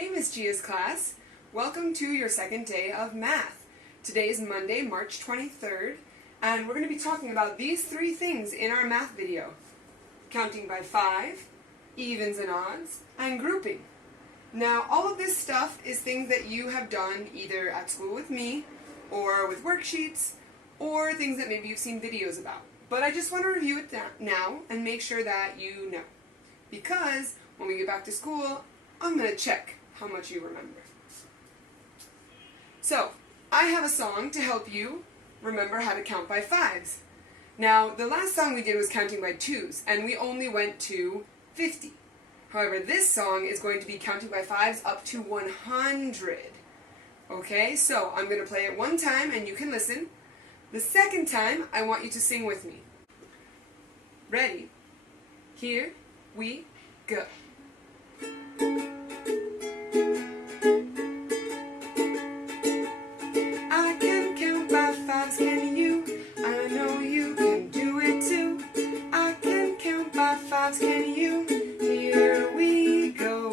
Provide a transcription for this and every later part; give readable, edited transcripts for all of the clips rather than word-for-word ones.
Hey Ms Gia's class, welcome to your second day of math. Today is Monday, March 23rd, and we're going to be talking about these three things in our math video. Counting by 5, evens and odds, and grouping. Now all of this stuff is things that you have done either at school with me, or with worksheets, or things that maybe you've seen videos about. But I just want to review it now and make sure that you know. Because when we get back to school, I'm going to check how much you remember. So, I have a song to help you remember how to count by 5s. Now, the last song we did was counting by 2s, and we only went to 50. However, this song is going to be counting by 5s up to 100. Okay, so I'm going to play it one time and you can listen. The second time, I want you to sing with me. Ready? Here we go. I can count by 5s, can you? I know you can do it too. I can count by 5s, can you? Here we go.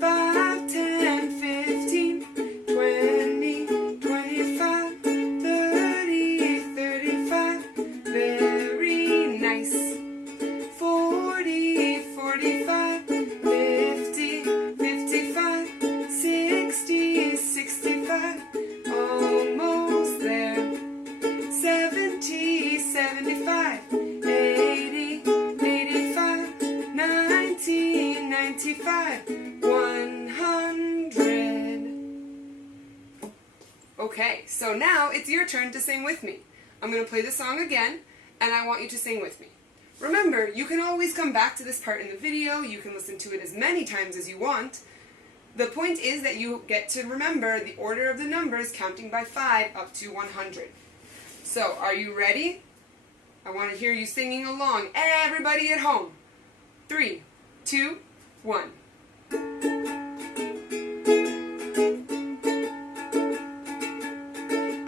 5, 10, 15, 20, 25, 30, 35. Very nice. 40, 45, 50, 55, 60, 65. Almost there. 70, 75, 80, 85, 90, 95, 100. Okay, so now it's your turn to sing with me. I'm going to play the song again, and I want you to sing with me. Remember, you can always come back to this part in the video. You can listen to it as many times as you want. The point is that you get to remember the order of the numbers counting by 5 up to 100. So, are you ready? I want to hear you singing along. Everybody at home. 3, 2, 1.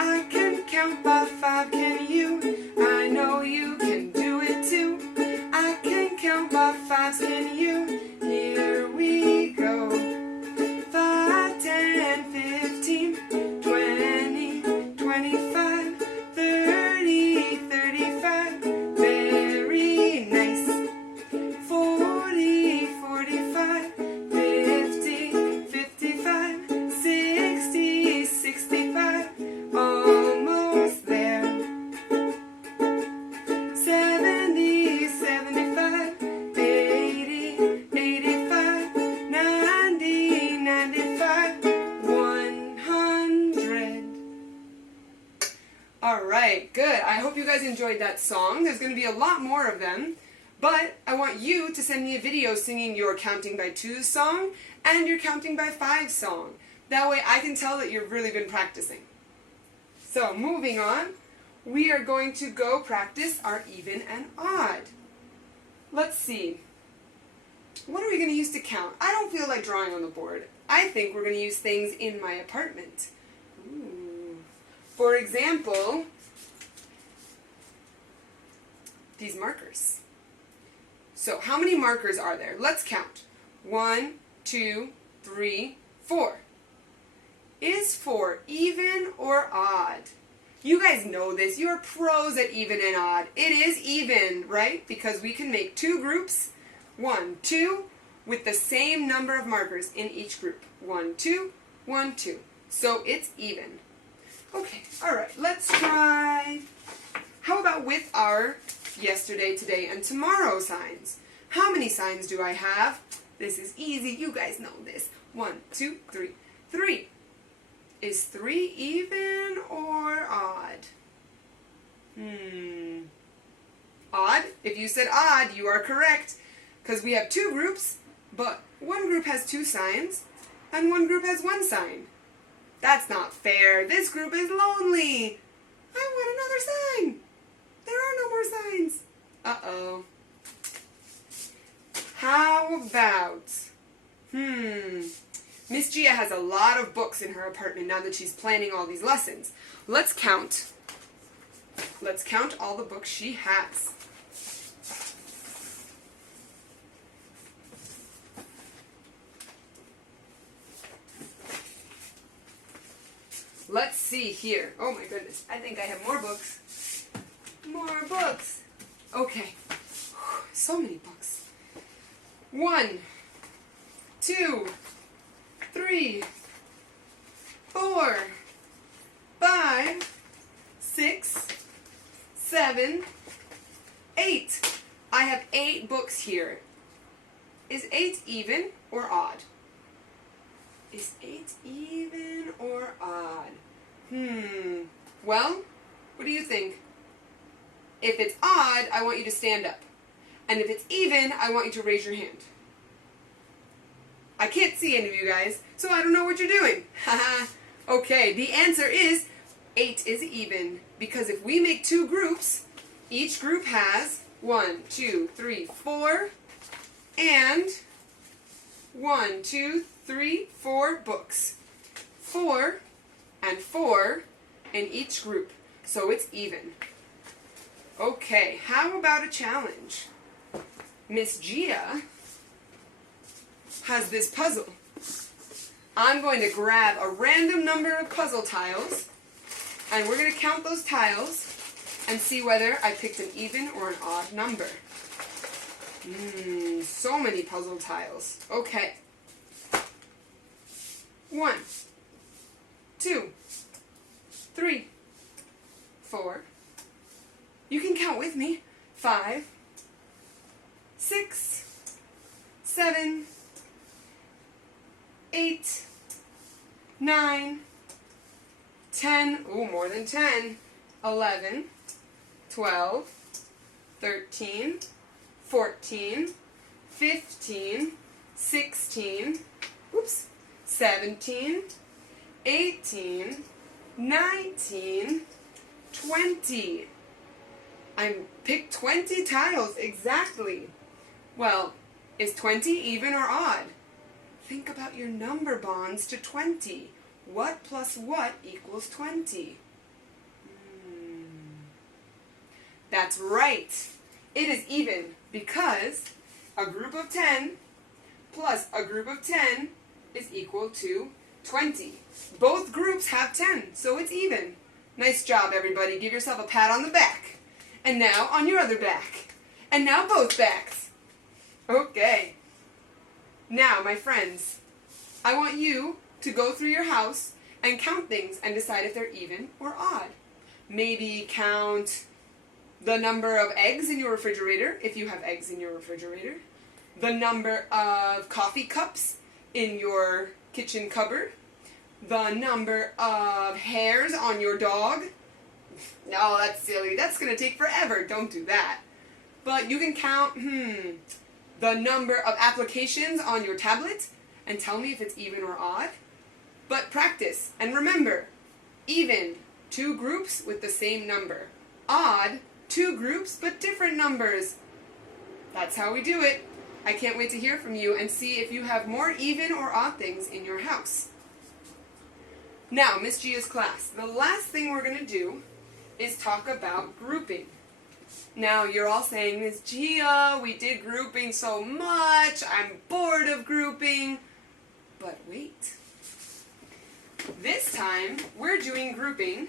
I can count by 5, can you? I know you can do it too. I can count by 5s, can you? Here we go. 5, 10, 15, 20, 25, 30, 35. Very nice. 40, 45, 50, 55, 60, 65. Almost there. 70, 75, 80, 85, 90, 95, 100. Alright, good. I hope you guys enjoyed that song. There's going to be a lot more of them, but I want you to send me a video singing your Counting by 2s song and your Counting by 5s song. That way I can tell that you've really been practicing. So, moving on, we are going to go practice our even and odd. Let's see. What are we going to use to count? I don't feel like drawing on the board. I think we're going to use things in my apartment. Ooh. For example, these markers. So, how many markers are there? Let's count. 1, 2, 3, 4. Is 4 even or odd? You guys know this. You are pros at even and odd. It is even, right? Because we can make two groups, 1, 2, with the same number of markers in each group. 1, 2, 1, 2. So it's even. Okay, alright, let's try. How about with our yesterday, today, and tomorrow signs? How many signs do I have? This is easy. You guys know this. 1, 2, 3. 3. Is 3 even or odd? Odd? If you said odd, you are correct. Because we have two groups, but one group has 2 signs, and one group has 1 sign. That's not fair. This group is lonely. I want another sign. There are no more signs. Uh-oh. How about, Ms Gia has a lot of books in her apartment now that she's planning all these lessons. Let's count. Let's count all the books she has. Let's see here. Oh my goodness, I think I have more books. More books. Okay, so many books. 1, 2, 3, 4, 5, 6, 7, 8. I have 8 books here. Is 8 even or odd? Is 8 even or odd? Well, what do you think? If it's odd, I want you to stand up. And if it's even, I want you to raise your hand. I can't see any of you guys, so I don't know what you're doing. Haha. Okay, the answer is 8 is even. Because if we make 2 groups, each group has 1, 2, 3, 4, and 1, 2, 3, 4 books. 4 and 4 in each group. So it's even. Okay, how about a challenge? Ms Gia has this puzzle. I'm going to grab a random number of puzzle tiles, and we're going to count those tiles and see whether I picked an even or an odd number. So many puzzle tiles. Okay. 1, 2, 3, 4. You can count with me. 5, 6, 7, 8, 9, 10. Ooh, more than 10. 11, 12, 13, 14, 15, 16, 17, 18, 19, 20. I picked 20 tiles exactly. Well, is 20 even or odd? Think about your number bonds to 20. What plus what equals 20? That's right. It is even because a group of 10 plus a group of 10 is equal to 20. Both groups have 10, so it's even. Nice job, everybody. Give yourself a pat on the back. And now on your other back. And now both backs. Okay. Now, my friends, I want you to go through your house and count things and decide if they're even or odd. Maybe count the number of eggs in your refrigerator, if you have eggs in your refrigerator. The number of coffee cups in your kitchen cupboard. The number of hairs on your dog. No, that's silly. That's going to take forever. Don't do that. But you can count, the number of applications on your tablet and tell me if it's even or odd. But practice. And remember, even, 2 groups with the same number. Odd, 2 groups but different numbers. That's how we do it. I can't wait to hear from you and see if you have more even or odd things in your house. Now, Ms Gia's class, the last thing we're going to do is talk about grouping. Now, you're all saying, Ms Gia, we did grouping so much, I'm bored of grouping. But wait. This time, we're doing grouping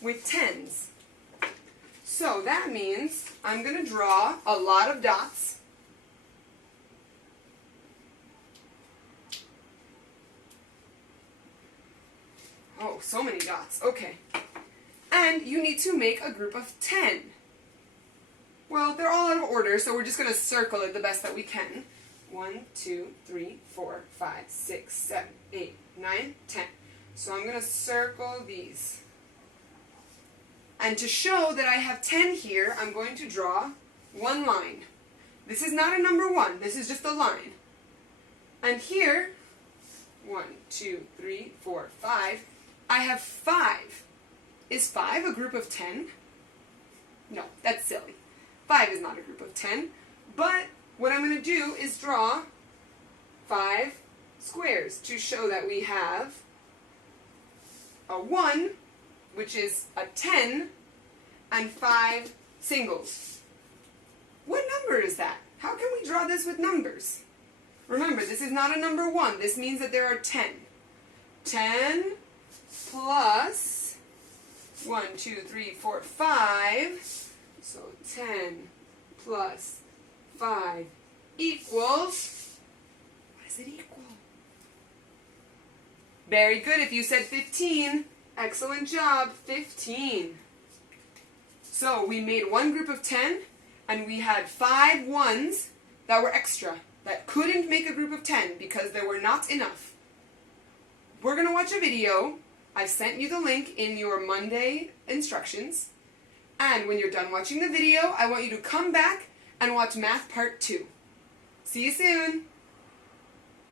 with 10s. So that means I'm going to draw a lot of dots. Oh, so many dots. Okay. And you need to make a group of 10. Well, they're all out of order, so we're just going to circle it the best that we can. 1, 2, 3, 4, 5, 6, 7, 8, 9, 10. So I'm going to circle these. And to show that I have 10 here, I'm going to draw one line. This is not a number 1. This is just a line. And here, 1, 2, 3, 4, 5, I have 5. Is 5 a group of 10? No, that's silly. 5 is not a group of 10. But what I'm going to do is draw 5 squares to show that we have a 1, which is a 10, and 5 singles. What number is that? How can we draw this with numbers? Remember, this is not a number 1. This means that there are 10. 10 plus 1, 2, 3, 4, 5. So 10 plus 5 equals, what does it equal? Very good. If you said 15, excellent job, 15. So we made one group of 10, and we had 5 ones that were extra, that couldn't make a group of 10 because there were not enough. We're going to watch a video. I sent you the link in your Monday instructions. And when you're done watching the video, I want you to come back and watch Math Part 2. See you soon!